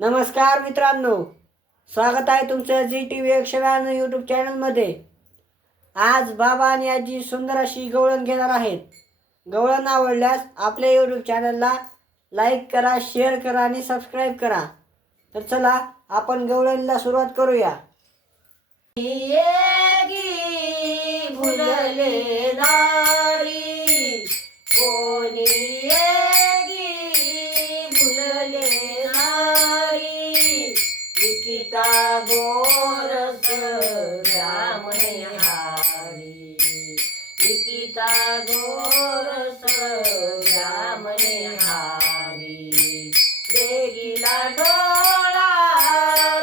नमस्कार मित्रांनो. स्वागत आहे तुमचं जी टी व्ही एकशे ब्याण्णव यूट्यूब चॅनलमध्ये आज बाबा आणि आजी सुंदर अशी गवळण घेणार आहेत. गवळण आवडल्यास आपल्या यूट्यूब चॅनलला लाईक करा शेअर करा आणि सबस्क्राईब करा. तर चला आपण गवळणीला सुरुवात करूया. भुलले नारी कोणी गोरस राम हारी. इकिता गोरस हारी. देगिला डोळा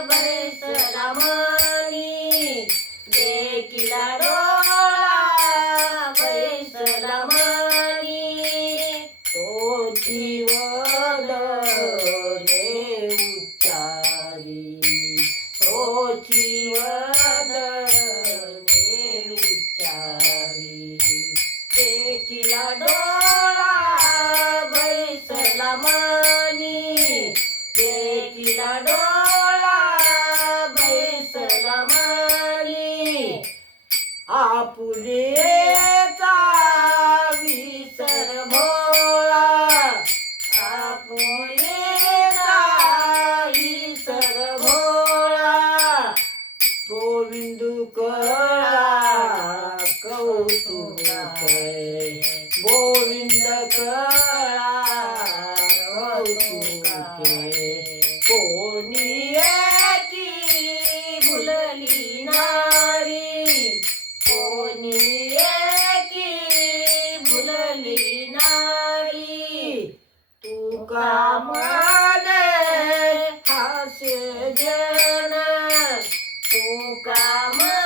बरेस मनी देगिला डोळा बरेस मनी तो जीवन तो जीवदने उच्चारी. डोळा बैसला मनी. देखिला डोळा बैसला कळा कौतुक गोविंद कळा कौतुक. कोणी भुलली नारी कोणी एकी भुलली नारी. तू कामाने हास्य जन तू कामाने